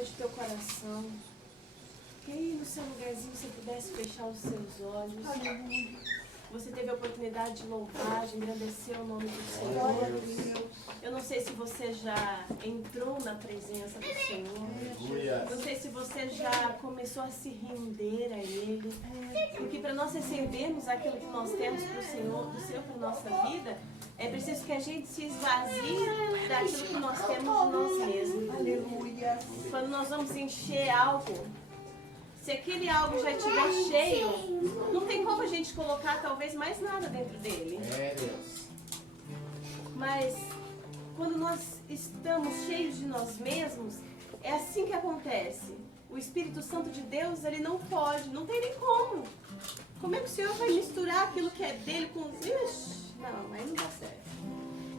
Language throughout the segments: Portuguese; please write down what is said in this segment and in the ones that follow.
noite teu coração. Que aí no seu lugarzinho você pudesse fechar os seus olhos. Aleluia. Você teve a oportunidade de louvar, de engrandecer o nome do Senhor. Eu não sei se você já entrou na presença do Senhor. Não sei se você já começou a se render a Ele. Porque para nós recebermos aquilo que nós temos para o Senhor, do Senhor para a nossa vida, é preciso que a gente se esvazie daquilo que nós temos de nós mesmos. Aleluia. Quando nós vamos encher algo, se aquele algo já estiver cheio, não tem como a gente colocar talvez mais nada dentro dele. É, Deus. Mas quando nós estamos cheios de nós mesmos, é assim que acontece. O Espírito Santo de Deus, ele não pode, não tem nem como. Como é que o Senhor vai misturar aquilo que é dele com... Ixi, não, aí não dá certo.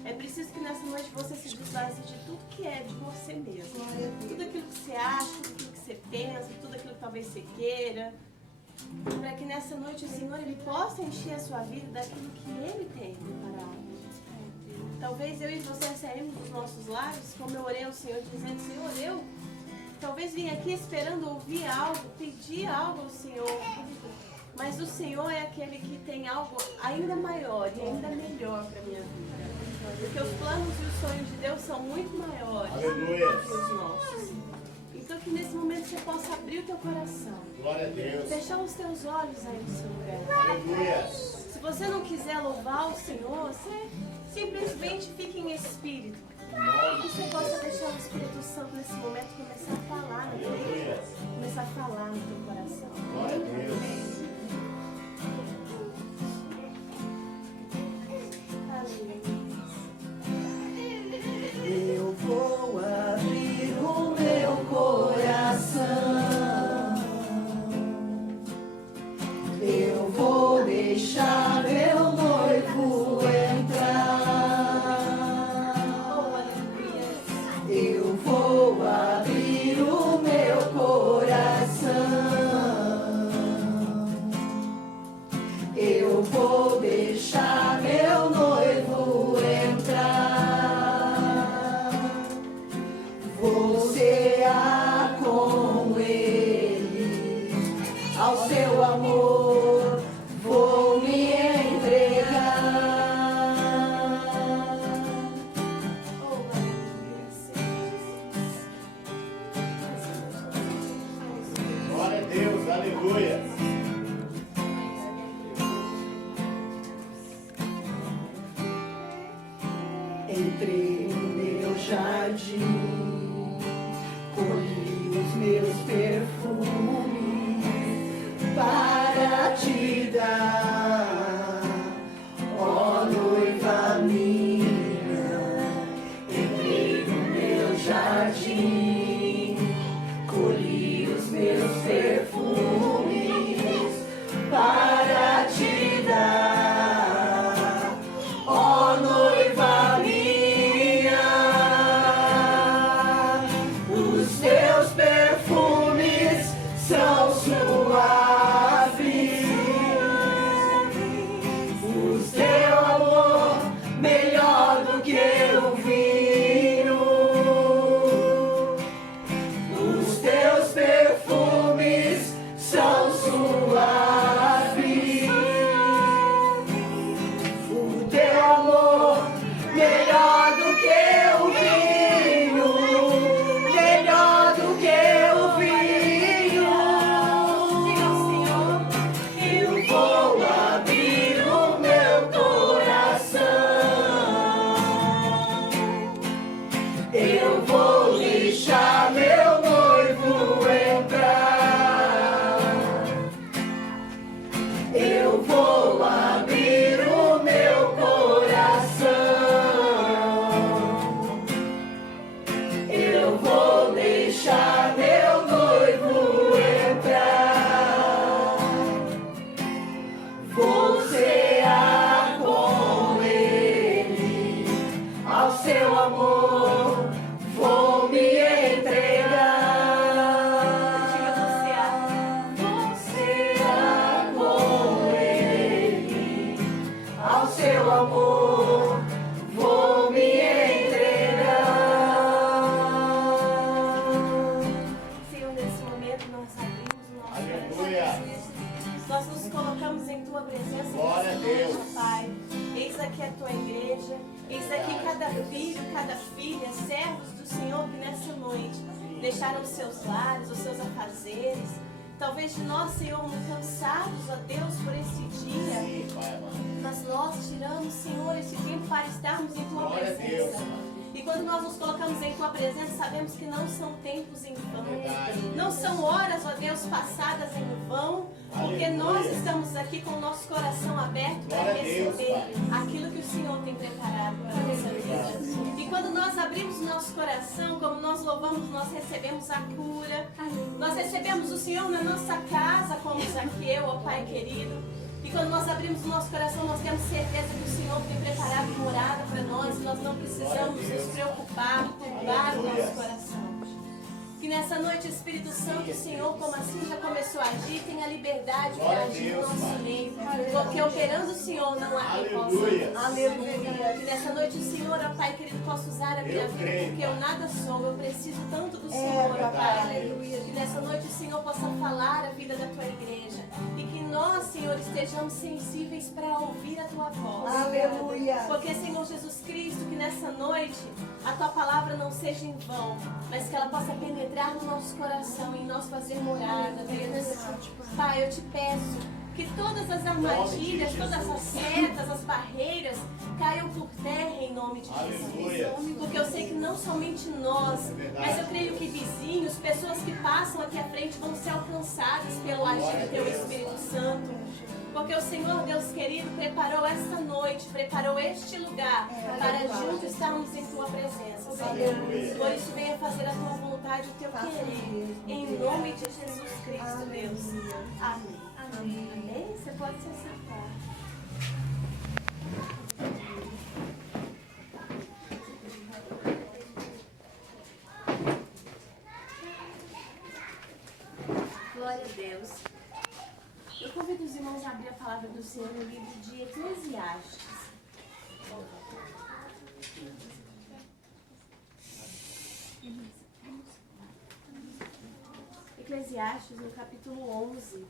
É preciso que nessa noite você se desvazie de tudo que é de você mesmo. Tudo aquilo que você acha, tudo aquilo que você pensa, tudo aquilo que talvez você queira. Para que nessa noite o Senhor ele possa encher a sua vida daquilo que Ele tem preparado. Talvez eu e você saímos dos nossos lares, como eu orei ao Senhor, dizendo, Senhor, eu talvez vim aqui esperando ouvir algo, pedir algo ao Senhor. Mas o Senhor é aquele que tem algo ainda maior e ainda melhor para a minha vida. Porque os planos e os sonhos de Deus são muito maiores Aleluia. que os nossos. Então que nesse momento você possa abrir o teu coração. Glória a Deus. Fechar os teus olhos aí no seu lugar. Aleluia. Se você não quiser louvar o Senhor, você simplesmente fique em espírito. Que você possa deixar o Espírito Santo nesse momento começar a falar no teu coração. Começar a falar no teu coração. Glória a Deus. Eu vou abrir o meu coração. Eu vou deixar meu noivo entrar. Eu vou abrir o meu coração. Eu vou deixar meu noivo entrar. Vou cear com ele, ao seu amor vou me entregar. Glória a Deus. Aleluia. Entrei no meu jardim, colhi os meus perfumes para te dar, ó noiva minha. Entrei no meu jardim, colhi os meus perfumes para te dar, ó noiva minha. Os teus perfumes são suaves, aqui a tua igreja. Eis aqui cada filho, cada filha, servos do Senhor que nessa noite deixaram os seus lares, os seus afazeres. Talvez de nós, Senhor, cansados, ó Deus, por esse dia. Sim, Pai amado. Mas nós tiramos, Senhor, esse tempo para estarmos em tua Glória a Deus, presença. amado. E quando nós nos colocamos em tua presença, sabemos que não são tempos em vão. Verdade. Não são horas, ó Deus, passadas em vão. Porque Aleluia. nós estamos aqui com o nosso coração aberto para Glória a Deus, receber Pai. aquilo que o Senhor tem preparado para a nossa vida. E quando nós abrimos o nosso coração, como nós louvamos, nós recebemos a cura. Nós recebemos o Senhor na nossa casa, como Zaqueu, ó Pai querido. E quando nós abrimos o nosso coração, nós temos certeza que o Senhor tem preparado morada para nós. E nós não precisamos nos preocupar, turbar o nosso coração. Que nessa noite, Espírito Santo, Senhor, como assim já começou a agir, tenha liberdade para agir no nosso meio. Porque operando o Senhor não há quem possa. Aleluia. Aleluia. Que nessa noite o Senhor, ó Pai querido, possa usar a minha Eu vida, creio, porque eu Pai. nada sou, eu preciso tanto do Senhor, ó Pai. Aleluia. Que nessa noite o Senhor possa falar a vida da tua igreja. E que nós, Senhor, estejamos sensíveis para ouvir a tua voz. Aleluia. Porque, Senhor Jesus Cristo, que nessa noite a tua palavra não seja em vão, mas que ela possa penetrar no nosso coração e em nós fazer morada, Deus. Pai, eu te peço que todas as armadilhas, todas as setas, as barreiras caiam por terra em nome de Aleluia. Jesus. Porque eu sei que não somente nós, mas eu creio que vizinhos, pessoas que passam aqui à frente vão ser alcançadas pelo agir do teu Espírito Santo. Porque o Senhor, Deus querido, preparou esta noite, preparou este lugar para juntos estarmos em tua presença, Senhor. Por isso, venha fazer a tua vontade, o teu querer. Em nome de Jesus Cristo, Deus. Amém. Amém. Você pode se sentar. Glória a Deus. Eu convido os irmãos a abrir a palavra do Senhor no livro de Eclesiastes. Eclesiastes, no capítulo 11.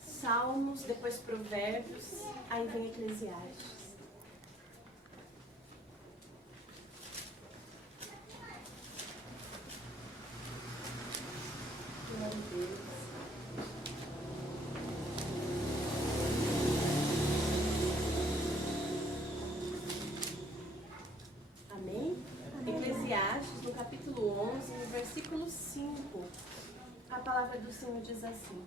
Salmos, depois Provérbios, aí vem Eclesiastes. Glória a Deus. Amém? Eclesiastes, no capítulo 11, no versículo 5, a palavra do Senhor diz assim: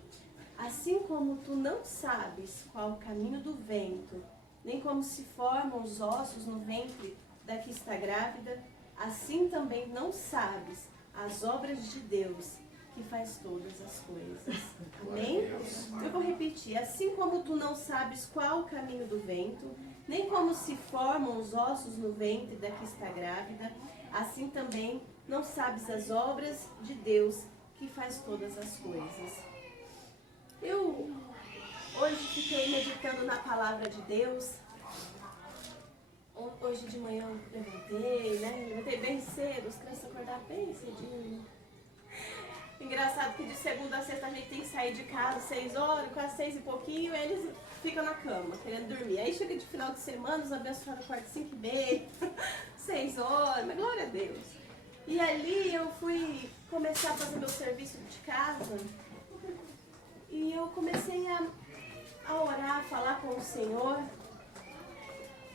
assim como tu não sabes qual o caminho do vento, nem como se formam os ossos no ventre da que está grávida, assim também não sabes as obras de Deus, que faz todas as coisas. Amém? Eu vou repetir. Assim como tu não sabes qual o caminho do vento, nem como se formam os ossos no ventre da que está grávida, assim também não sabes as obras de Deus, que faz todas as coisas. Eu hoje fiquei meditando na palavra de Deus. Hoje de manhã eu levantei bem cedo, os crianças acordaram bem cedinho. Engraçado que de segunda a sexta a gente tem que sair de casa 6 horas, quase 6 e pouquinho, e eles ficam na cama, querendo dormir. Aí chega de final de semana, os abençoados acordam 5h30, 6 horas, mas glória a Deus. E ali eu fui começar a fazer meu serviço de casa, e eu comecei a orar, a falar com o Senhor.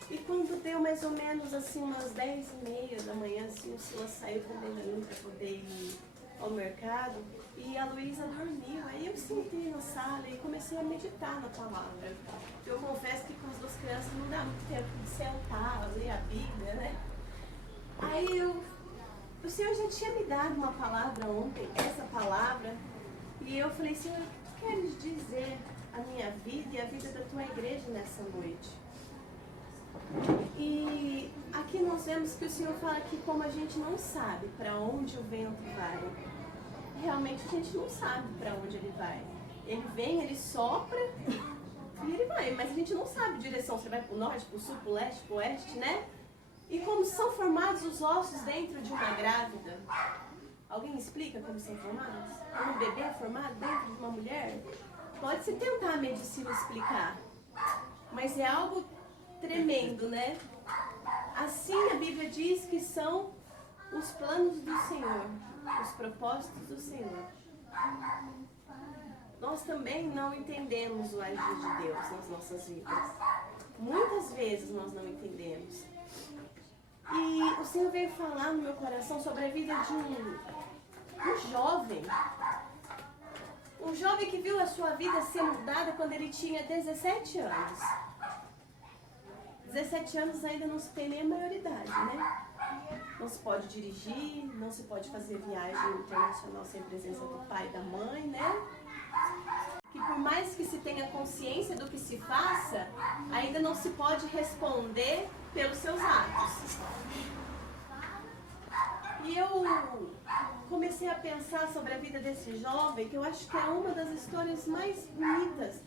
E quando deu mais ou menos assim umas 10h30 da manhã, assim, o Silas saiu com o Benjamin para poder ir ao mercado, e a Luísa dormiu. Aí eu sentei na sala e comecei a meditar na palavra. Eu confesso que com as duas crianças não dá muito tempo de sentar, ler a Bíblia, né? Aí o Senhor já tinha me dado uma palavra ontem, essa palavra, e eu falei: Senhor, o que tu queres dizer a minha vida e a vida da tua igreja nessa noite? E aqui nós vemos que o Senhor fala que como a gente não sabe para onde o vento vai, realmente a gente não sabe para onde ele vai. Ele vem, ele sopra e ele vai, mas a gente não sabe a direção, se vai para o norte, para o sul, para o leste, para o oeste, né? E como são formados os ossos dentro de uma grávida? Alguém explica como são formados? Como um bebê é formado dentro de uma mulher? Pode-se tentar a medicina explicar, mas é algo tremendo, né? Assim a Bíblia diz que são os planos do Senhor, os propósitos do Senhor. Nós também não entendemos o agir de Deus nas nossas vidas. Muitas vezes nós não entendemos. E o Senhor veio falar no meu coração sobre a vida de um jovem. Um jovem que viu a sua vida ser mudada quando ele tinha 17 anos. 17 anos ainda não se tem nem a maioridade, né? Não se pode dirigir, não se pode fazer viagem internacional sem presença do pai e da mãe, né? Que por mais que se tenha consciência do que se faça, ainda não se pode responder pelos seus atos. E eu comecei a pensar sobre a vida desse jovem, que eu acho que é uma das histórias mais bonitas.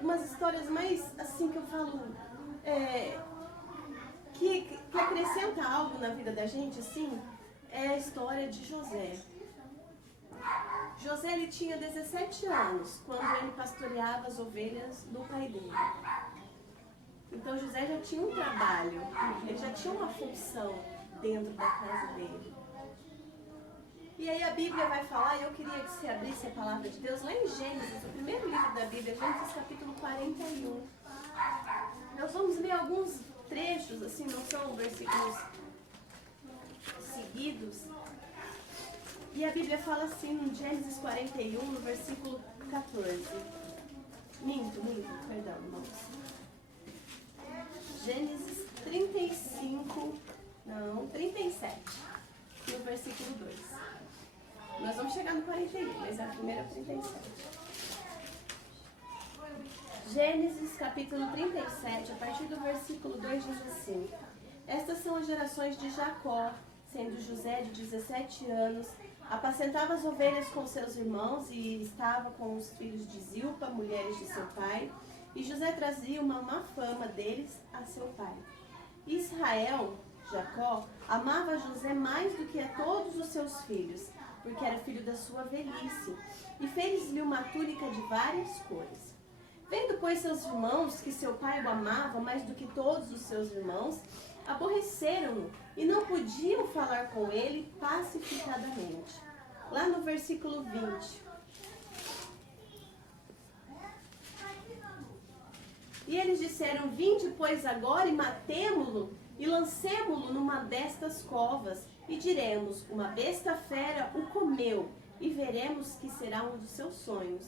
Umas histórias mais, assim, que eu falo, que acrescenta algo na vida da gente, assim, é a história de José. José, ele tinha 17 anos, quando ele pastoreava as ovelhas do pai dele. Então José já tinha um trabalho, ele já tinha uma função dentro da casa dele. E aí a Bíblia vai falar, e eu queria que você abrisse a palavra de Deus lá em Gênesis, o primeiro livro da Bíblia, Gênesis capítulo 41. Nós vamos ler alguns trechos, assim, não são versículos seguidos. E a Bíblia fala assim, em Gênesis 41, no versículo 14. Minto, perdão, irmãos. Gênesis 37, no versículo 2. Nós vamos chegar no 41, mas a primeira é 37. Gênesis capítulo 37, a partir do versículo 2 diz assim: Estas são as gerações de Jacó, sendo José de 17 anos, apacentava as ovelhas com seus irmãos e estava com os filhos de Zilpa, mulheres de seu pai, e José trazia uma má fama deles a seu pai. Israel, Jacó, amava José mais do que a todos os seus filhos, porque era filho da sua velhice, e fez-lhe uma túnica de várias cores. Vendo, pois, seus irmãos que seu pai o amava mais do que todos os seus irmãos, aborreceram-no e não podiam falar com ele pacificadamente. Lá no versículo 20. E eles disseram: Vinde, pois, agora e matemo-lo e lancemo-lo numa destas covas, e diremos: Uma besta fera o comeu, e veremos que será um dos seus sonhos.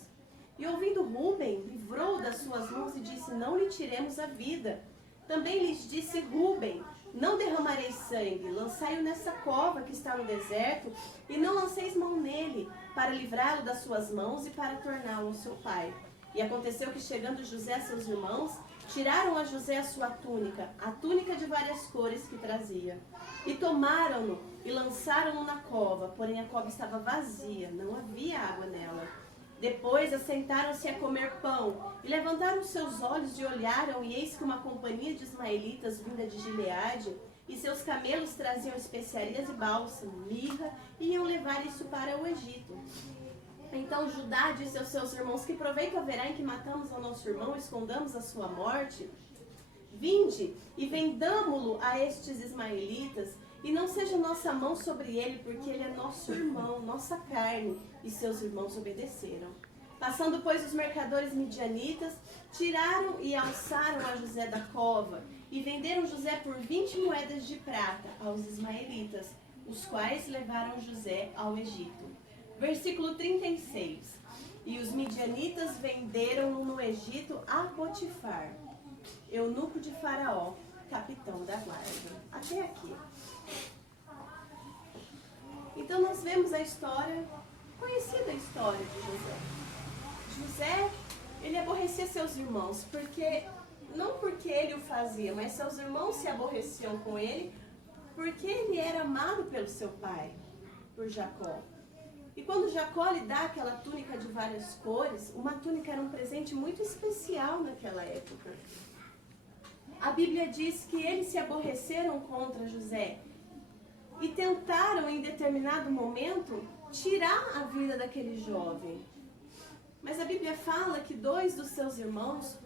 E ouvindo Rúben, livrou-o das suas mãos e disse: Não lhe tiremos a vida. Também lhes disse Rúben: Não derramareis sangue, lançai-o nessa cova que está no deserto, e não lanceis mão nele, para livrá-lo das suas mãos e para torná-lo seu pai. E aconteceu que, chegando José a seus irmãos, tiraram a José a sua túnica, a túnica de várias cores que trazia. E tomaram-no e lançaram-no na cova, porém a cova estava vazia, não havia água nela. Depois assentaram-se a comer pão, e levantaram seus olhos e olharam, e eis que uma companhia de ismaelitas vinda de Gileade, e seus camelos traziam especiarias e bálsamo, mirra, e iam levar isso para o Egito. Então Judá disse aos seus irmãos: Que proveito haverá em que matamos ao nosso irmão e escondamos a sua morte? Vinde e vendamo-lo a estes ismaelitas, e não seja nossa mão sobre ele, porque ele é nosso irmão, nossa carne. E seus irmãos obedeceram. Passando, pois, os mercadores midianitas, tiraram e alçaram a José da cova, e venderam José por 20 moedas de prata aos ismaelitas, os quais levaram José ao Egito. Versículo 36. E os midianitas venderam-no no Egito a Potifar, eunuco de Faraó, capitão da guarda. Até aqui. Então nós vemos a história, conhecida a história de José. José, ele aborrecia seus irmãos, não porque ele o fazia, mas seus irmãos se aborreciam com ele, porque ele era amado pelo seu pai, por Jacó. E quando Jacó lhe dá aquela túnica de várias cores, uma túnica era um presente muito especial naquela época. A Bíblia diz que eles se aborreceram contra José e tentaram, em determinado momento, tirar a vida daquele jovem. Mas a Bíblia fala que 2 dos seus irmãos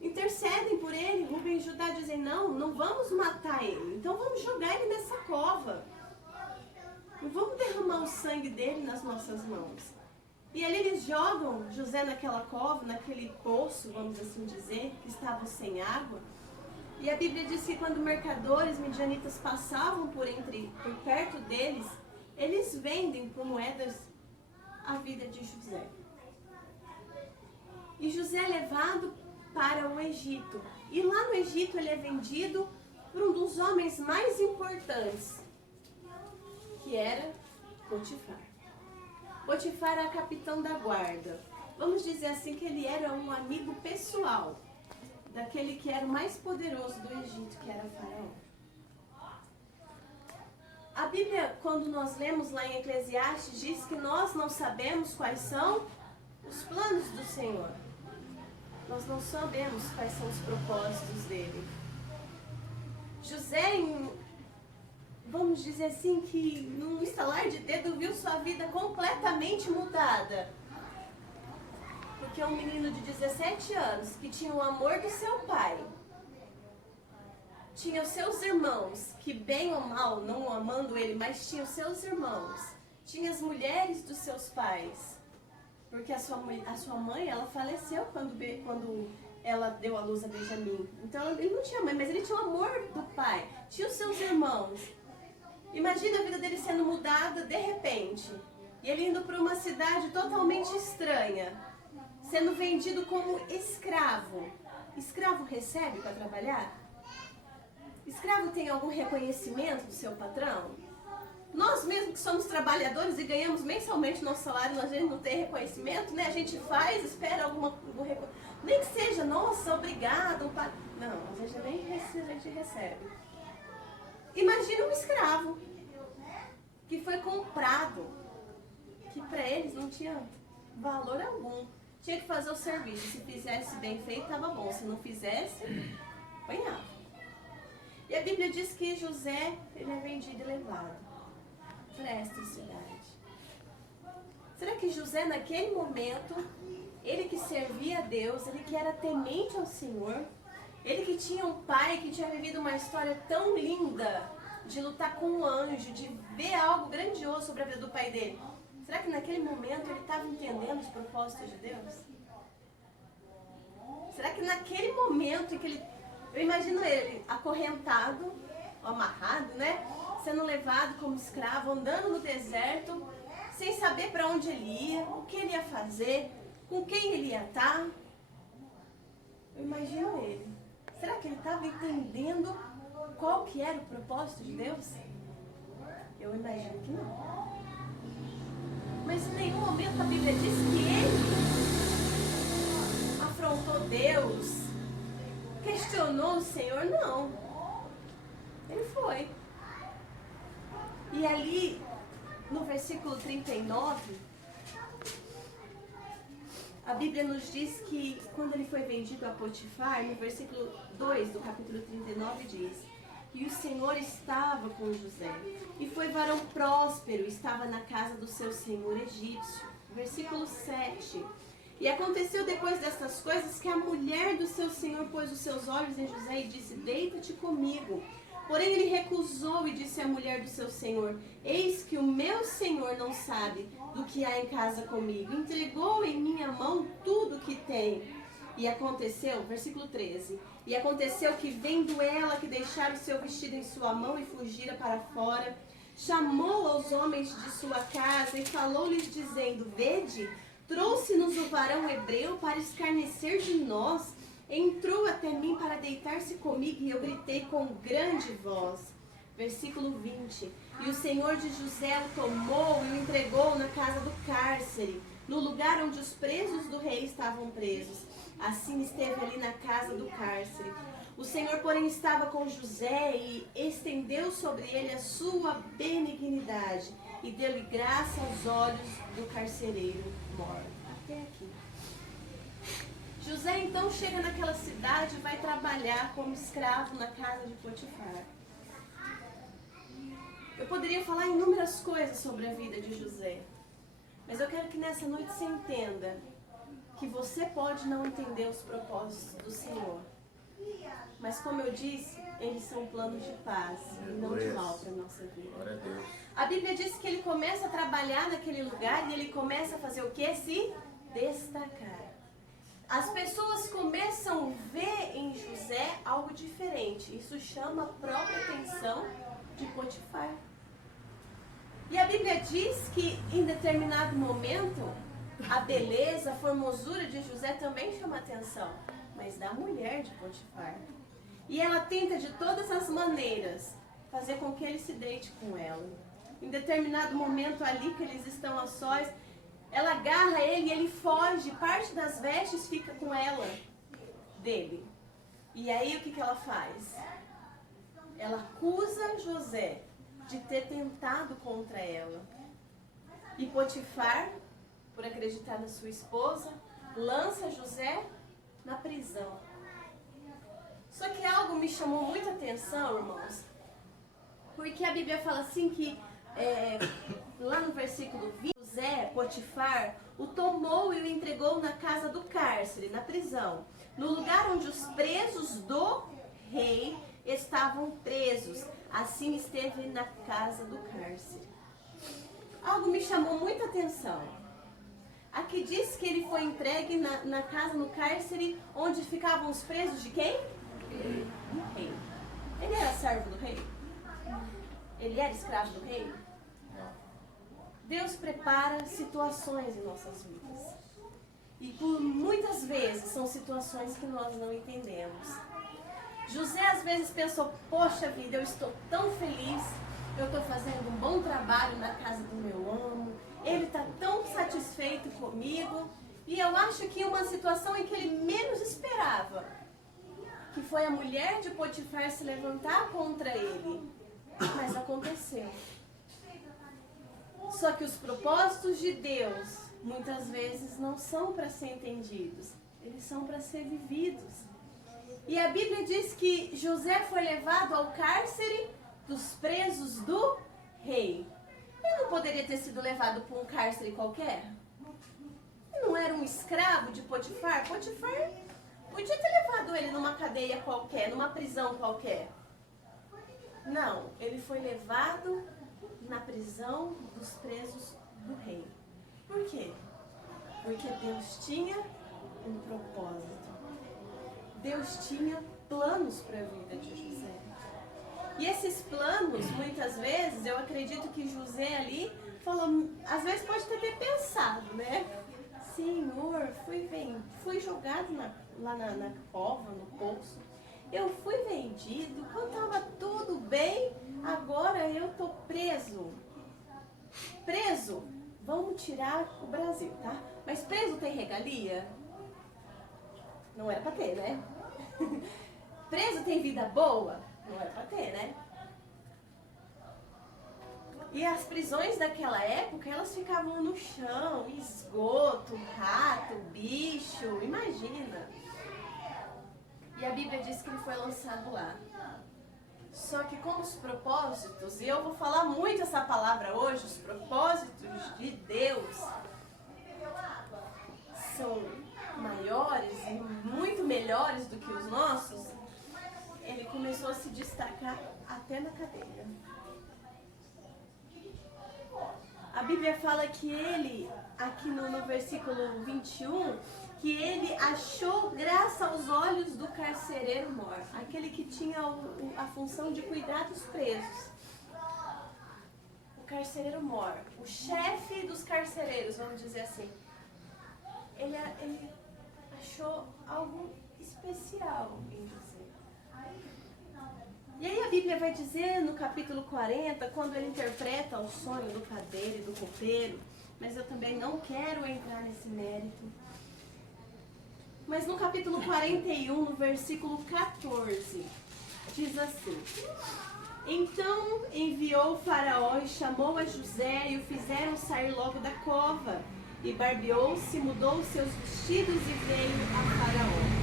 intercedem por ele. Rubem e Judá dizem, não vamos matar ele. Então vamos jogar ele nessa cova. Não vamos derramar o sangue dele nas nossas mãos. E ali eles jogam José naquela cova, naquele poço, vamos assim dizer, que estava sem água. E a Bíblia diz que quando mercadores midianitas passavam por perto deles, eles vendem por moedas a vida de José. E José é levado para o Egito. E lá no Egito ele é vendido por um dos homens mais importantes, que era Potifar. Potifar era capitão da guarda. Vamos dizer assim que ele era um amigo pessoal daquele que era o mais poderoso do Egito, que era Faraó. A Bíblia, quando nós lemos lá em Eclesiastes, diz que nós não sabemos quais são os planos do Senhor. Nós não sabemos quais são os propósitos dele. José, vamos dizer assim, que num estalar de dedo viu sua vida completamente mudada. Porque é um menino de 17 anos que tinha o amor do seu pai. Tinha os seus irmãos, que bem ou mal, não amando ele, mas tinha os seus irmãos. Tinha as mulheres dos seus pais. Porque a sua mãe, ela faleceu quando ela deu à luz a Benjamim. Então ele não tinha mãe, mas ele tinha o amor do pai. Tinha os seus irmãos. Imagina a vida dele sendo mudada de repente. E ele indo para uma cidade totalmente estranha. Sendo vendido como escravo. Escravo recebe para trabalhar? Escravo tem algum reconhecimento do seu patrão? Nós mesmos que somos trabalhadores e ganhamos mensalmente nosso salário, nós não tem reconhecimento, né? A gente faz, espera algum reconhecimento. Nem que seja, nossa, obrigado. Não, às vezes nem a gente recebe. Imagina um escravo que foi comprado, que para eles não tinha valor algum. Tinha que fazer o serviço. Se fizesse bem feito, estava bom. Se não fizesse, apanhava. E a Bíblia diz que José, ele é vendido e levado para esta cidade. Será que José, naquele momento, ele que servia a Deus, ele que era temente ao Senhor, ele que tinha um pai que tinha vivido uma história tão linda, de lutar com um anjo, de ver algo grandioso sobre a vida do pai dele, será que naquele momento ele estava entendendo os propósitos de Deus? Será que naquele momento em que ele... Eu imagino ele acorrentado, amarrado, né? Sendo levado como escravo, andando no deserto, sem saber para onde ele ia, o que ele ia fazer, com quem ele ia estar. Eu imagino ele. Será que ele estava entendendo qual que era o propósito de Deus? Eu imagino que não. Mas em nenhum momento a Bíblia diz que ele afrontou Deus, questionou o Senhor, não. Ele foi. E ali, no versículo 39, a Bíblia nos diz que quando ele foi vendido a Potifar, no versículo 2 do capítulo 39 diz: e o Senhor estava com José, e foi varão próspero, estava na casa do seu senhor egípcio. Versículo 7. E aconteceu depois destas coisas que a mulher do seu senhor pôs os seus olhos em José e disse: deita-te comigo. Porém ele recusou e disse à mulher do seu senhor: eis que o meu senhor não sabe do que há em casa comigo. Entregou em minha mão tudo o que tem. E aconteceu, versículo 13, e aconteceu que, vendo ela que deixara o seu vestido em sua mão e fugira para fora, chamou aos homens de sua casa e falou-lhes dizendo: vede, trouxe-nos o varão hebreu para escarnecer de nós. Entrou até mim para deitar-se comigo e eu gritei com grande voz. Versículo 20. E o Senhor de José o tomou e o entregou na casa do cárcere, no lugar onde os presos do rei estavam presos. Assim esteve ali na casa do cárcere. O Senhor, porém, estava com José e estendeu sobre ele a sua benignidade e deu-lhe graça aos olhos do carcereiro mor. Até aqui. José então chega naquela cidade e vai trabalhar como escravo na casa de Potifar. Eu poderia falar inúmeras coisas sobre a vida de José, Mas eu quero que nessa noite você entenda que você pode não entender os propósitos do Senhor. Mas como eu disse, eles são planos de paz e não de mal para a nossa vida. Glória a Deus. A Bíblia diz que ele começa a trabalhar naquele lugar e ele começa a fazer o quê? Se destacar. As pessoas começam a ver em José algo diferente. Isso chama a própria atenção de Potifar. E a Bíblia diz que em determinado momento, a beleza, a formosura de José também chama a atenção, mas da mulher de Potifar. E ela tenta de todas as maneiras fazer com que ele se deite com ela. Em determinado momento ali que eles estão a sós, ela agarra ele e ele foge, parte das vestes fica com ela, dele. E aí o que ela faz? Ela acusa José de ter tentado contra ela. E Potifar, por acreditar na sua esposa, lança José na prisão. Só que algo me chamou muita atenção, irmãos, porque a Bíblia fala assim que, lá no versículo 20, José, Potifar, o tomou e o entregou na casa do cárcere, na prisão, no lugar onde os presos do rei estavam presos. Assim esteve na casa do cárcere. Algo me chamou muita atenção. Aqui diz que ele foi entregue na casa, no cárcere, onde ficavam os presos de quem? Do rei. Ele era servo do rei? Ele era escravo do rei? Deus prepara situações em nossas vidas. E por muitas vezes são situações que nós não entendemos. José às vezes pensou, poxa vida, eu estou tão feliz, eu estou fazendo um bom trabalho na casa do meu amo, ele está tão satisfeito comigo. E eu acho que uma situação em que ele menos esperava, que foi a mulher de Potifar se levantar contra ele. Mas aconteceu. Só que os propósitos de Deus, muitas vezes, não são para ser entendidos. Eles são para ser vividos. E a Bíblia diz que José foi levado ao cárcere dos presos do rei. Ele não poderia ter sido levado para um cárcere qualquer? Ele não era um escravo de Potifar? Potifar podia ter levado ele numa cadeia qualquer, numa prisão qualquer. Não, ele foi levado na prisão dos presos do rei. Por quê? Porque Deus tinha um propósito. Deus tinha planos para a vida de José. E esses planos, muitas vezes, eu acredito que José ali falou, às vezes pode ter pensado, né? Senhor, fui jogado lá na cova, no poço. Eu fui vendido, quando estava tudo bem, agora eu tô preso. Preso, vamos tirar o Brasil, tá? Mas preso tem regalia? Não era pra ter, né? Preso tem vida boa? Não era pra ter, né? E as prisões daquela época, elas ficavam no chão, esgoto, rato, bicho, imagina. E a Bíblia diz que ele foi lançado lá. Só que como os propósitos, e eu vou falar muito essa palavra hoje, os propósitos de Deus são maiores e muito melhores do que os nossos, ele começou a se destacar até na cadeia. A Bíblia fala que ele, aqui no versículo 21, que ele achou graça aos olhos do carcereiro mor, aquele que tinha a função de cuidar dos presos. O carcereiro mor, o chefe dos carcereiros, vamos dizer assim. Ele achou algo especial em José. E aí a Bíblia vai dizer no capítulo 40, quando ele interpreta o sonho do padeiro e do copeiro, mas eu também não quero entrar nesse mérito. Mas no capítulo 41, no versículo 14, diz assim: Então enviou o faraó e chamou a José e o fizeram sair logo da cova. E barbeou-se, mudou seus vestidos e veio a Faraó.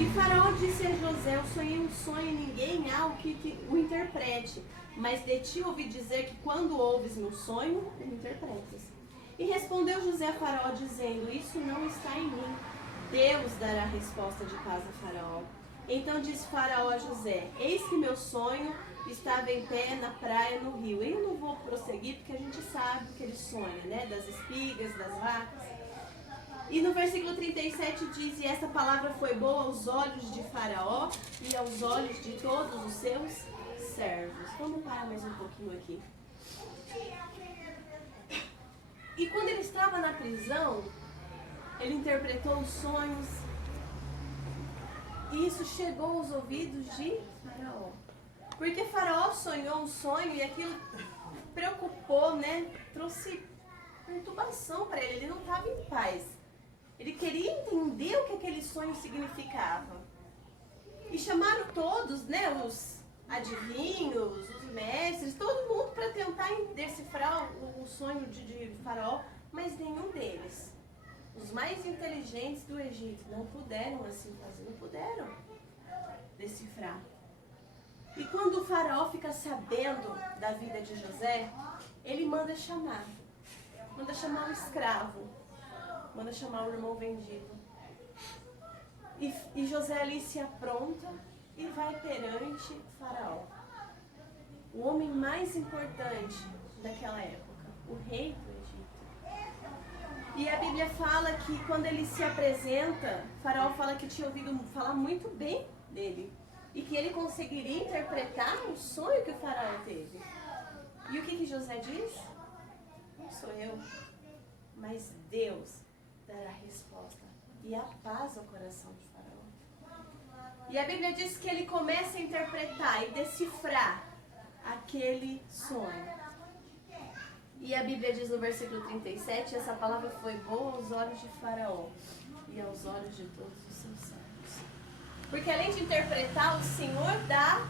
E Faraó disse a José: Eu sonhei um sonho e ninguém há o que o interprete. Mas de ti ouvi dizer que quando ouves um sonho, o interpretas. E respondeu José a Faraó, dizendo: isso não está em mim. Deus dará resposta de paz a Faraó. Então disse Faraó a José: eis que meu sonho estava em pé na praia no rio. Eu não vou prosseguir porque a gente sabe que ele sonha, né? Das espigas, das vacas. E no versículo 37 diz: e essa palavra foi boa aos olhos de Faraó e aos olhos de todos os seus servos. Vamos parar mais um pouquinho aqui. E quando ele estava na prisão, ele interpretou os sonhos. E isso chegou aos ouvidos de Faraó. Porque Faraó sonhou um sonho e aquilo preocupou, né? Trouxe perturbação para ele. Ele não estava em paz. Ele queria entender o que aquele sonho significava. E chamaram todos, né? Os adivinhos, os mestres, todo mundo para tentar decifrar o sonho de Faraó, mas nenhum deles, os mais inteligentes do Egito, não puderam assim fazer, não puderam decifrar. E quando o Faraó fica sabendo da vida de José, ele manda chamar o escravo, manda chamar o irmão vendido. E José ali se apronta e vai perante Faraó, o homem mais importante daquela época, o rei do Egito. E a Bíblia fala que quando ele se apresenta, Faraó fala que tinha ouvido falar muito bem dele e que ele conseguiria interpretar o sonho que o Faraó teve. E o que José diz? Não sou eu, mas Deus dará resposta e a paz ao coração de Faraó. E a Bíblia diz que ele começa a interpretar e decifrar aquele sonho. E a Bíblia diz no versículo 37, essa palavra foi boa aos olhos de Faraó e aos olhos de todos os seus servos. Porque além de interpretar, o Senhor dá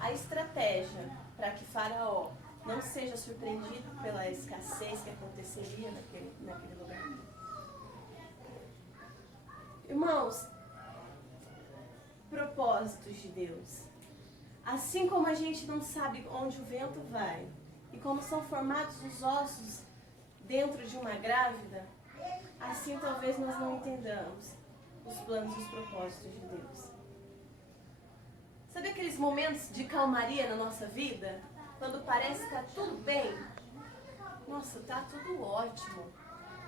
a estratégia para que Faraó não seja surpreendido pela escassez que aconteceria naquele lugar. Irmãos, propósitos de Deus. Assim como a gente não sabe onde o vento vai e como são formados os ossos dentro de uma grávida, assim talvez nós não entendamos os planos e os propósitos de Deus. Sabe aqueles momentos de calmaria na nossa vida? Quando parece que está tudo bem? Nossa, está tudo ótimo.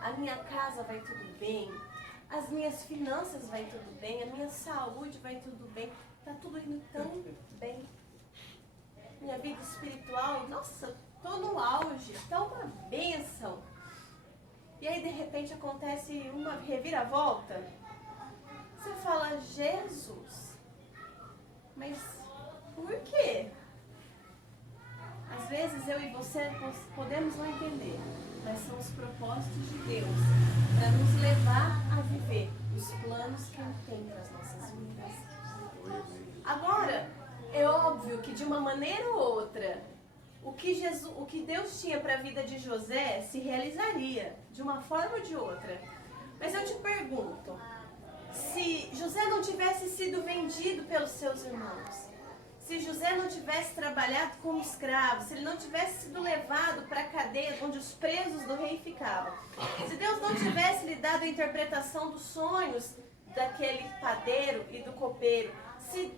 A minha casa vai tudo bem. As minhas finanças vai tudo bem, a minha saúde vai tudo bem, tá tudo indo tão bem. Minha vida espiritual, nossa, tô no auge, tá uma bênção. E aí de repente acontece uma reviravolta. Você fala: Jesus, mas por quê? Às vezes eu e você podemos não entender, mas são os propósitos de Deus para nos levar a viver os planos que Ele tem para as nossas vidas. Agora, é óbvio que de uma maneira ou outra, o que Deus tinha para a vida de José se realizaria, de uma forma ou de outra. Mas eu te pergunto, se José não tivesse sido vendido pelos seus irmãos, se José não tivesse trabalhado como escravo, se ele não tivesse sido levado para a cadeia onde os presos do rei ficavam, se Deus não tivesse lhe dado a interpretação dos sonhos daquele padeiro e do copeiro, se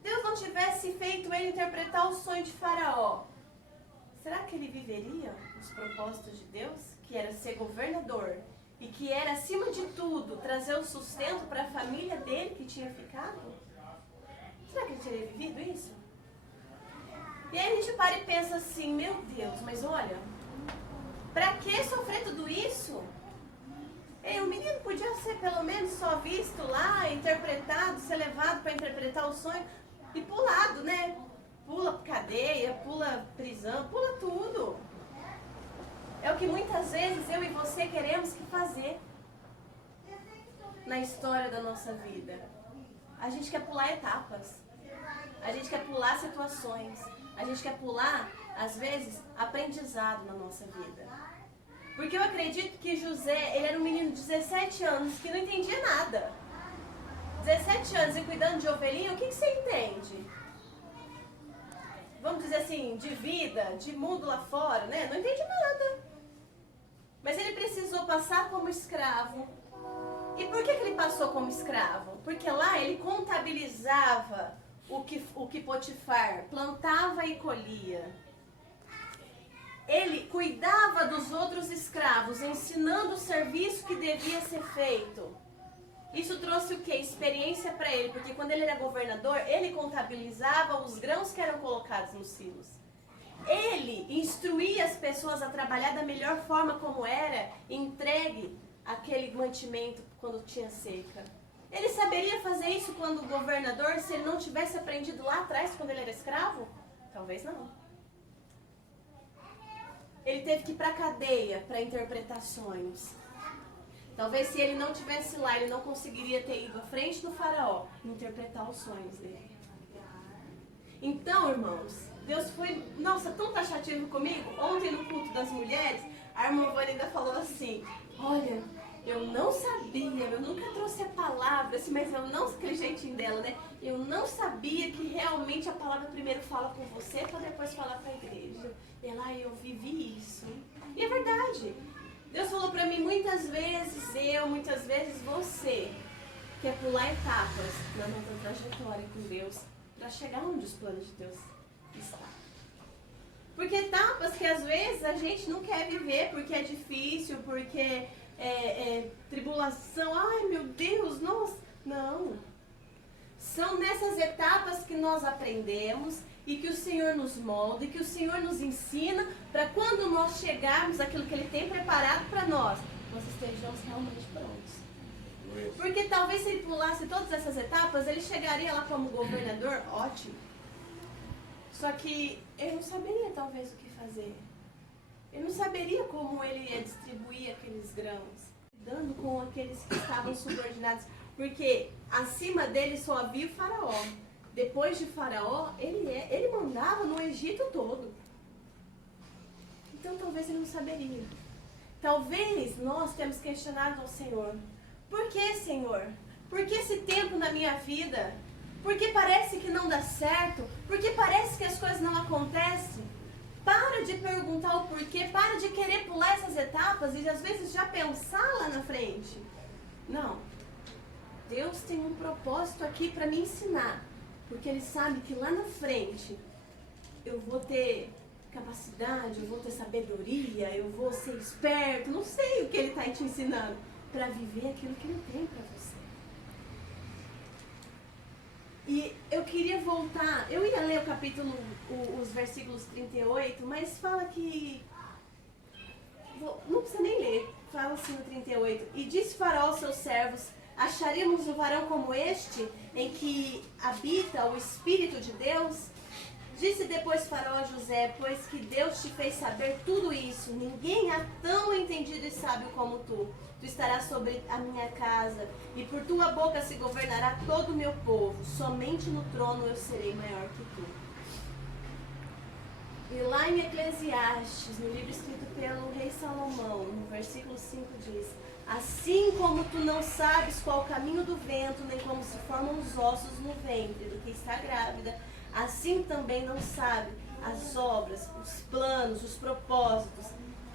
Deus não tivesse feito ele interpretar o sonho de Faraó, será que ele viveria os propósitos de Deus, que era ser governador e que era, acima de tudo, trazer o sustento para a família dele que tinha ficado? Será que ele teria vivido isso? E aí a gente para e pensa assim: meu Deus, mas olha, pra que sofrer tudo isso? O menino podia ser pelo menos só visto lá, interpretado, ser levado para interpretar o sonho e pulado, né? Pula cadeia, pula prisão, pula tudo. É o que muitas vezes eu e você queremos que fazer na história da nossa vida. A gente quer pular etapas, a gente quer pular situações, a gente quer pular, às vezes, aprendizado na nossa vida. Porque eu acredito que José, ele era um menino de 17 anos que não entendia nada. 17 anos e cuidando de ovelhinha, o que você entende? Vamos dizer assim, de vida, de mundo lá fora, né? Não entende nada. Mas ele precisa precisou passar como escravo. E por que ele passou como escravo? Porque lá ele contabilizava o que Potifar plantava e colhia. Ele cuidava dos outros escravos, ensinando o serviço que devia ser feito. Isso trouxe o quê? Experiência para ele, porque quando ele era governador, ele contabilizava os grãos que eram colocados nos silos. Ele instruía as pessoas a trabalhar da melhor forma como era entregue aquele mantimento quando tinha seca. Ele saberia fazer isso quando governador, se ele não tivesse aprendido lá atrás, quando ele era escravo? Talvez não. Ele teve que ir para a cadeia para interpretar sonhos. Talvez se ele não tivesse lá, ele não conseguiria ter ido à frente do faraó e interpretar os sonhos dele. Então, irmãos, Deus foi, nossa, tão taxativo comigo. Ontem no culto das mulheres, a irmã Vanida falou assim, olha, eu não sabia, eu nunca trouxe a palavra, assim, mas eu não, aquele jeitinho dela, né? Eu não sabia que realmente a palavra primeiro fala com você para depois falar para a igreja. E lá eu vivi isso. E é verdade. Deus falou para mim muitas vezes você quer pular etapas na nossa trajetória com Deus para chegar onde os planos de Deus estão. Porque etapas que às vezes a gente não quer viver porque é difícil, porque tribulação, ai meu Deus, nossa, não. São nessas etapas que nós aprendemos e que o Senhor nos molda e que o Senhor nos ensina para quando nós chegarmos àquilo que Ele tem preparado para nós estejamos realmente prontos. Porque talvez se Ele pulasse todas essas etapas, Ele chegaria lá como governador, ótimo. Só que Ele não saberia talvez o que fazer. Ele não saberia como Ele ia distribuir aqueles grãos, dando com aqueles que estavam subordinados. Porque acima dele só havia o faraó. Depois de faraó, ele mandava no Egito todo. Então talvez ele não saberia. Talvez nós temos questionado ao Senhor. Por que, Senhor? Por que esse tempo na minha vida? Porque parece que não dá certo? Porque parece que as coisas não acontecem? Para de perguntar o porquê, para de querer pular essas etapas e às vezes já pensar lá na frente. Não. Deus tem um propósito aqui para me ensinar. Porque Ele sabe que lá na frente eu vou ter capacidade, eu vou ter sabedoria, eu vou ser esperto, não sei o que Ele está te ensinando, para viver aquilo que Ele tem para você. E eu queria voltar, eu ia ler o capítulo, os versículos 38, mas fala que, não precisa nem ler, fala assim no 38, e disse Faraó aos seus servos, acharíamos um varão como este, em que habita o Espírito de Deus? Disse depois Faraó a José, pois que Deus te fez saber tudo isso, ninguém há tão entendido e sábio como tu. Tu estarás sobre a minha casa, e por tua boca se governará todo o meu povo. Somente no trono eu serei maior que tu. E lá em Eclesiastes, no livro escrito pelo rei Salomão, no versículo 5 diz, assim como tu não sabes qual o caminho do vento, nem como se formam os ossos no ventre do que está grávida, assim também não sabe as obras, os planos, os propósitos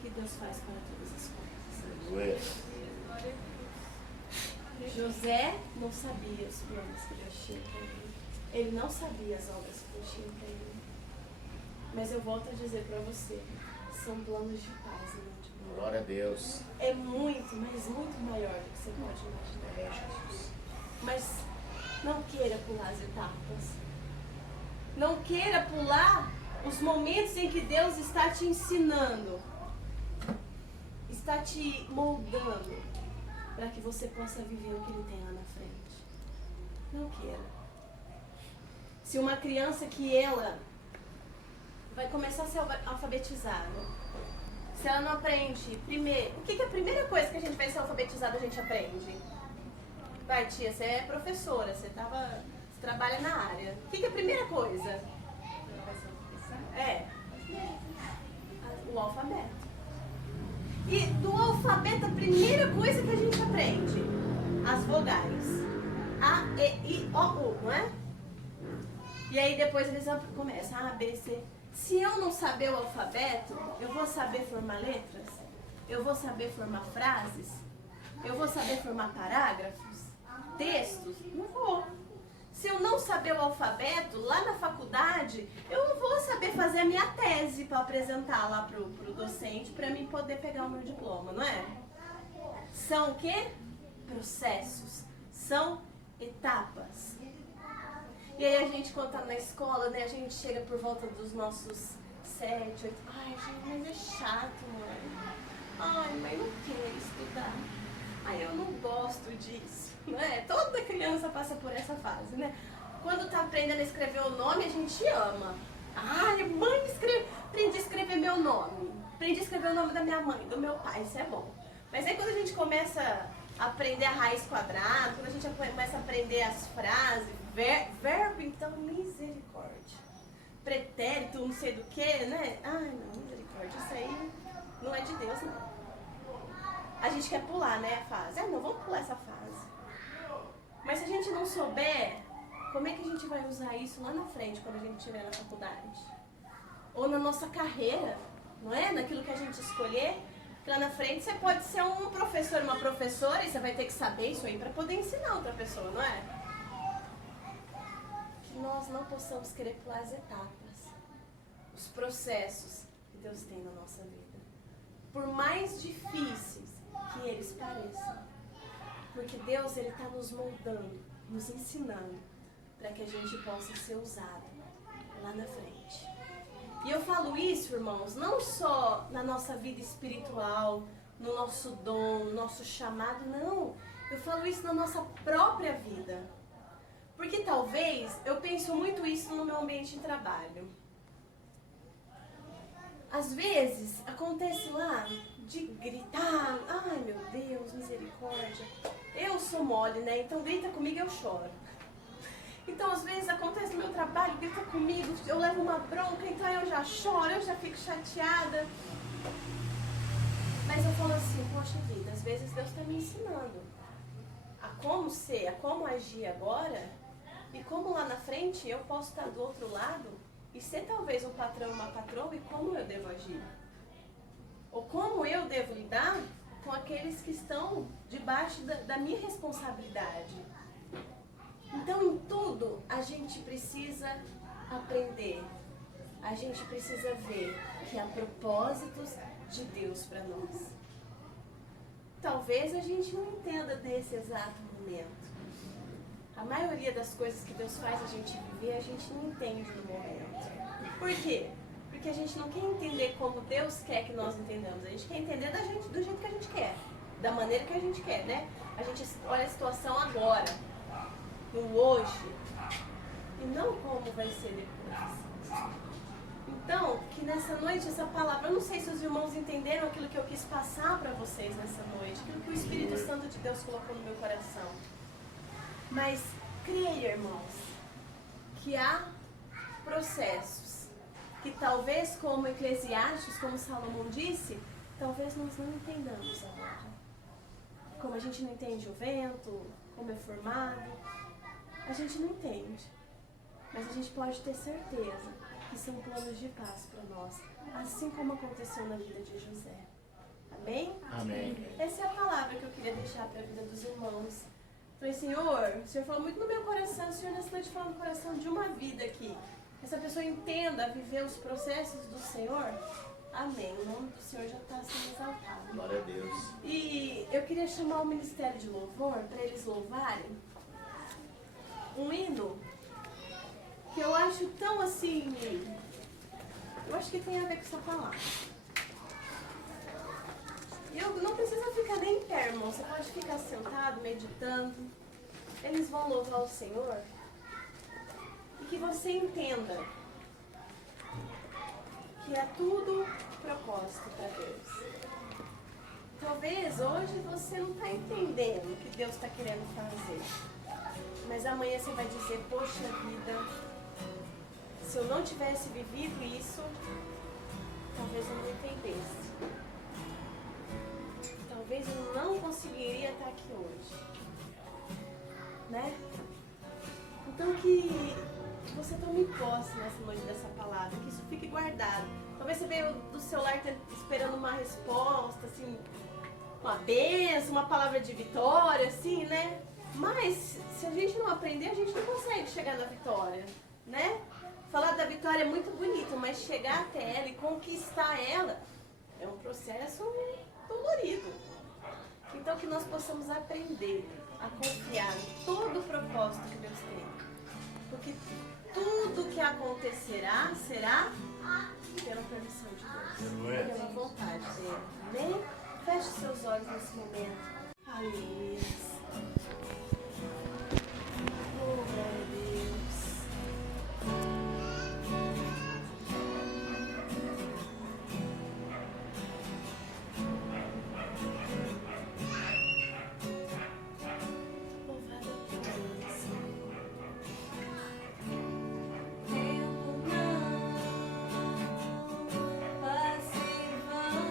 que Deus faz para todas as coisas. José não sabia os planos que Deus tinha para ele. Ele não sabia as obras que Deus tinha para ele. Mas eu volto a dizer para você, são planos de paz e não de dor. Glória a Deus. É muito, mas muito maior do que você pode imaginar. Mas não queira pular as etapas. Não queira pular os momentos em que Deus está te ensinando, está te moldando, para que você possa viver o que Ele tem lá na frente. Não queira. Se uma criança que ela vai começar a ser alfabetizada, se ela não aprende, primeiro, o que é a primeira coisa que a gente vai ser alfabetizada, a gente aprende? Vai, tia, você é professora, você trabalha na área. O que é a primeira coisa? O alfabeto. E do alfabeto, a primeira coisa que a gente aprende, as vogais. A, E, I, O, U, não é? E aí depois eles começam A, B, C. Se eu não saber o alfabeto, eu vou saber formar letras? eu vou saber formar frases? Eu vou saber formar parágrafos? Textos? Não vou. Se eu não saber o alfabeto, lá na faculdade, eu não vou saber fazer a minha tese para apresentar lá pro docente, para mim poder pegar o meu diploma, não é? São o quê? Processos. São etapas. E aí a gente, quando tá na escola, né, a gente chega por volta dos nossos 7, 8... Ai, gente, mas é chato, mãe. Ai, mas não quero estudar. Ai, eu não gosto disso, né? Toda criança passa por essa fase, né? Quando tá aprendendo a escrever o nome, a gente ama. Ai, mãe, aprendi a escrever meu nome. Aprendi a escrever o nome da minha mãe, do meu pai, isso é bom. Mas aí quando a gente começa a aprender a raiz quadrada, quando a gente começa a aprender as frases, verbo, então, misericórdia. Pretérito, não sei do que, né? Ai, não, misericórdia, isso aí não é de Deus, não. A gente quer pular, né, a fase. Ah, não, vamos pular essa fase. Mas se a gente não souber, como é que a gente vai usar isso lá na frente, quando a gente estiver na faculdade? Ou na nossa carreira, não é? Naquilo que a gente escolher. Que lá na frente você pode ser um professor, uma professora, e você vai ter que saber isso aí para poder ensinar outra pessoa, não é? Que nós não possamos querer pular as etapas, os processos que Deus tem na nossa vida. Por mais difíceis que eles pareçam. Porque Deus, Ele está nos moldando, nos ensinando, para que a gente possa ser usado lá na frente. E eu falo isso, irmãos, não só na nossa vida espiritual, no nosso dom, no nosso chamado, não. Eu falo isso na nossa própria vida. Porque talvez eu penso muito isso no meu ambiente de trabalho. Às vezes acontece lá de gritar, ai meu Deus, misericórdia. Eu sou mole, né? Então grita comigo e eu choro. Então às vezes acontece no meu trabalho, grita comigo, eu levo uma bronca, então eu já choro, eu já fico chateada. Mas eu falo assim, poxa vida, às vezes Deus está me ensinando a como ser, a como agir agora, e como lá na frente eu posso estar do outro lado e ser talvez um patrão, uma patroa, e como eu devo agir. Ou como eu devo lidar com aqueles que estão debaixo da minha responsabilidade. Então, em tudo, a gente precisa aprender. A gente precisa ver que há propósitos de Deus para nós. Talvez a gente não entenda nesse exato momento. A maioria das coisas que Deus faz a gente viver, a gente não entende no momento. Por quê? Porque a gente não quer entender como Deus quer que nós entendamos. A gente quer entender do jeito que a gente quer. Da maneira que a gente quer, né? A gente olha a situação agora, no hoje, e não como vai ser depois. Então, que nessa noite, essa palavra, eu não sei se os irmãos entenderam aquilo que eu quis passar para vocês nessa noite, aquilo que o Espírito Santo de Deus colocou no meu coração. Mas creia, irmãos, que há processos que talvez, como Eclesiastes, como Salomão disse, talvez nós não entendamos agora. Como a gente não entende o vento, como é formado, a gente não entende. Mas a gente pode ter certeza que são planos de paz para nós, assim como aconteceu na vida de José. Amém? Amém. Essa é a palavra que eu queria deixar para a vida dos irmãos. Falei, Senhor, o Senhor falou muito no meu coração, o Senhor nessa noite falou no coração de uma vida aqui. Essa pessoa entenda viver os processos do Senhor. Amém. O nome do Senhor já está sendo exaltado. Glória a Deus. E eu queria chamar o Ministério de Louvor para eles louvarem um hino que eu acho tão assim, eu acho que tem a ver com essa palavra. Eu não precisa ficar nem em pé, irmão. Você pode ficar sentado, meditando. Eles vão louvar o Senhor. E que você entenda que é tudo propósito para Deus. Talvez hoje você não está entendendo o que Deus está querendo fazer. Mas amanhã você vai dizer, poxa vida, se eu não tivesse vivido isso, talvez eu não entendesse. Talvez eu não conseguiria estar aqui hoje. Né? Então que você você tome posse nessa noite dessa palavra, que isso fique guardado. Talvez você veio do celular esperando uma resposta, assim, uma bênção, uma palavra de vitória, assim, né? Mas se a gente não aprender, a gente não consegue chegar na vitória, né? Falar da vitória é muito bonito, mas chegar até ela e conquistar ela é um processo dolorido. Então que nós possamos aprender a confiar em todo o propósito que Deus tem. Porque tudo que acontecerá será pela permissão de Deus, pela vontade dele. Amém? Feche seus olhos nesse momento. Aleluia. Oh, glória a Deus. Louvado a Deus. Tempo não passa em vão,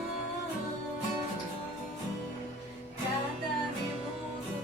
cada minuto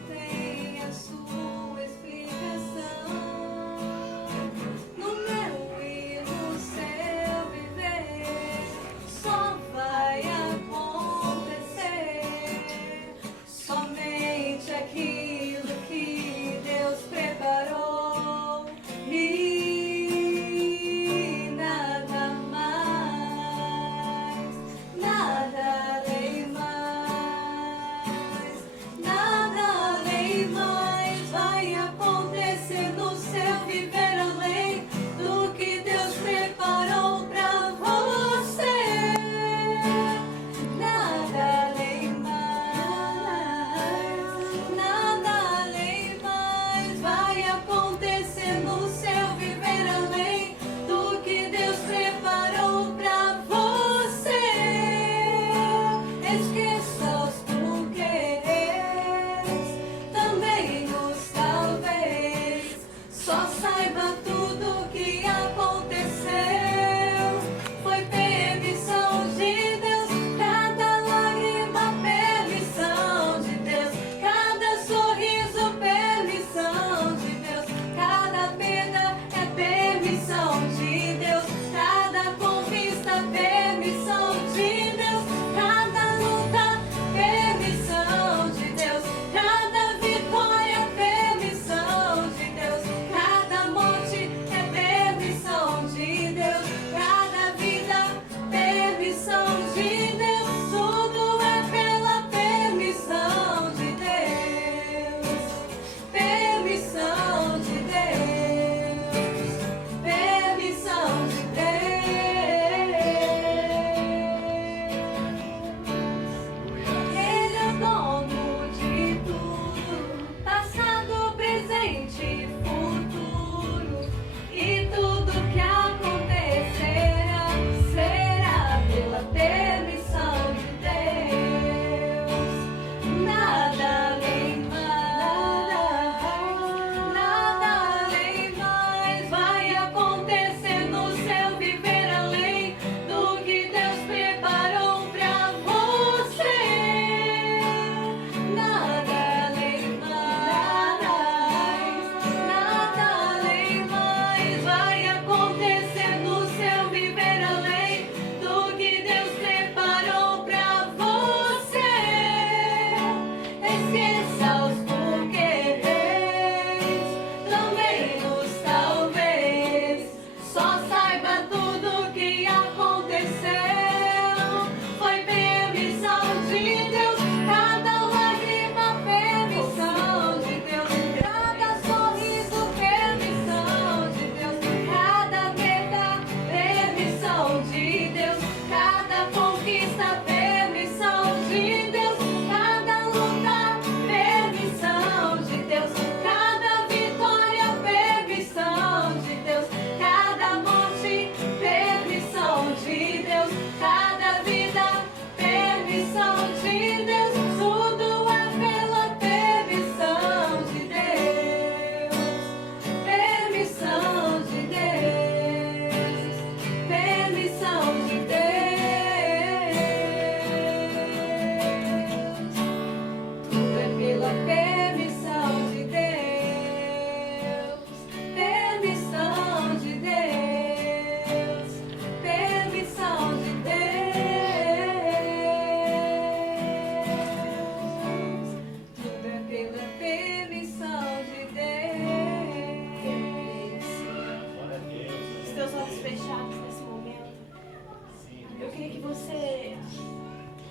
você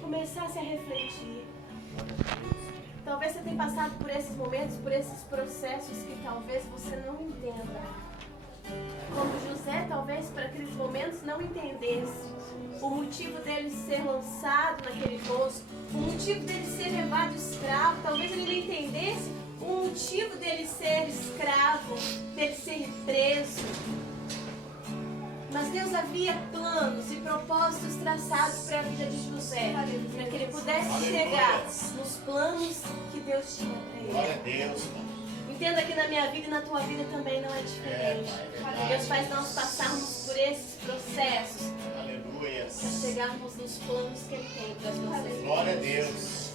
começasse a refletir. Talvez você tenha passado por esses momentos, por esses processos que talvez você não entenda. Como José, talvez, para aqueles momentos, não entendesse o motivo dele ser lançado naquele poço, o motivo dele ser levado escravo. Talvez ele não entendesse o motivo dele ser escravo, dele ser preso. Mas Deus havia planos e propósitos traçados para a vida de José, para que ele pudesse chegar nos planos que Deus tinha para ele. Glória a Deus, Pai. Entenda que na minha vida e na tua vida também não é diferente. Deus faz nós passarmos por esses processos Aleluia. para chegarmos nos planos que Ele tem para as nossas vidas. Glória a Deus.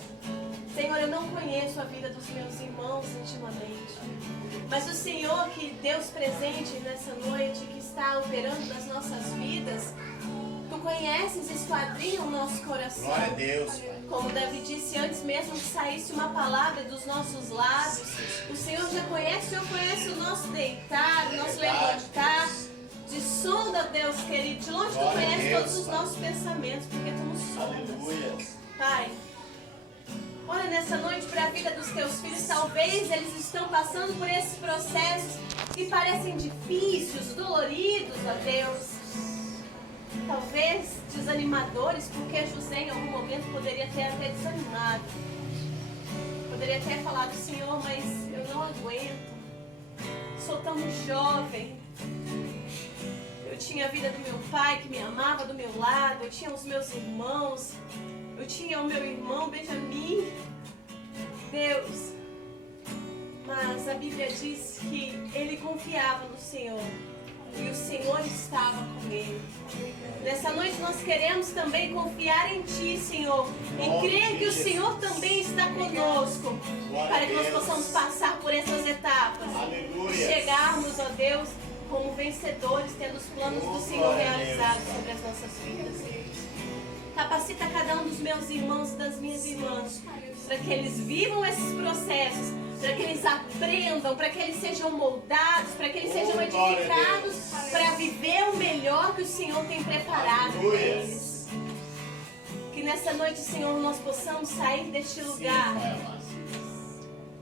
Senhor, eu não conheço a vida dos meus irmãos intimamente, mas o Senhor, que Deus presente nessa noite, que está operando nas nossas vidas, Tu conheces e esquadrinha o nosso coração. Glória a Deus, Pai. Como Davi disse antes mesmo que saísse uma palavra dos nossos lábios, o Senhor já conhece, eu conheço o nosso deitar, o nosso levantar. De sonda, Deus querido, de longe Tu conheces todos os nossos pensamentos, porque Tu nos sondas. Aleluia. Pai, olha nessa noite para a vida dos Teus filhos, talvez eles estão passando por esses processos que parecem difíceis, doloridos, ó Deus. Talvez desanimadores, porque José em algum momento poderia ter até desanimado. Poderia ter falado, Senhor, mas eu não aguento. Sou tão jovem. Eu tinha a vida do meu pai que me amava do meu lado. Eu tinha os meus irmãos. Eu tinha o meu irmão Benjamim. Deus. Mas a Bíblia diz que ele confiava no Senhor. E o Senhor estava com ele. Nessa noite nós queremos também confiar em Ti, Senhor. E crer que o Senhor também está conosco. Para que nós possamos passar por essas etapas. Aleluia. E chegarmos, ó Deus, como vencedores, tendo os planos do Senhor realizados sobre as nossas vidas. Capacita cada um dos meus irmãos e das minhas irmãs. Para que eles vivam esses processos. Para que eles aprendam, para que eles sejam moldados, para que eles sejam edificados, para viver o melhor que o Senhor tem preparado para eles. Que nessa noite, Senhor, nós possamos sair deste lugar.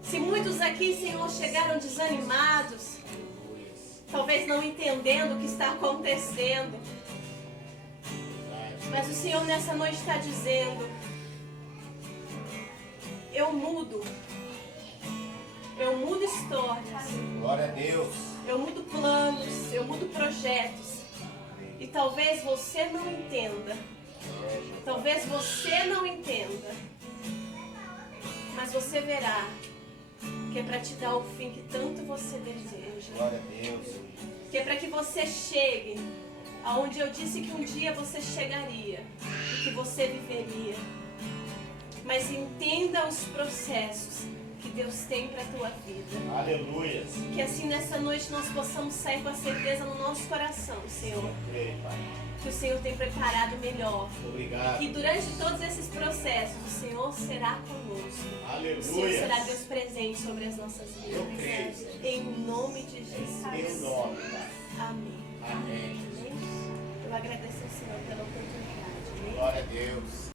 Se muitos aqui, Senhor, chegaram desanimados, talvez não entendendo o que está acontecendo, mas o Senhor nessa noite está dizendo: eu mudo histórias. Glória a Deus. Eu mudo planos, eu mudo projetos. E talvez você não entenda. Talvez você não entenda. Mas você verá que é para te dar o fim que tanto você deseja. Glória a Deus. Que é para que você chegue aonde eu disse que um dia você chegaria e que você viveria. Mas entenda os processos que Deus tem para a tua vida. Aleluia. Que assim nessa noite nós possamos sair com a certeza no nosso coração, Senhor, Creio, Pai. que o Senhor tem preparado melhor. Obrigado. Que durante todos esses processos o Senhor será conosco. Aleluia. O Senhor será Deus presente sobre as nossas vidas. Eu creio. Em nome de Jesus. Em nome, Pai. Amém. Amém. Amém. Eu agradeço ao Senhor pela oportunidade. Amém. Glória a Deus.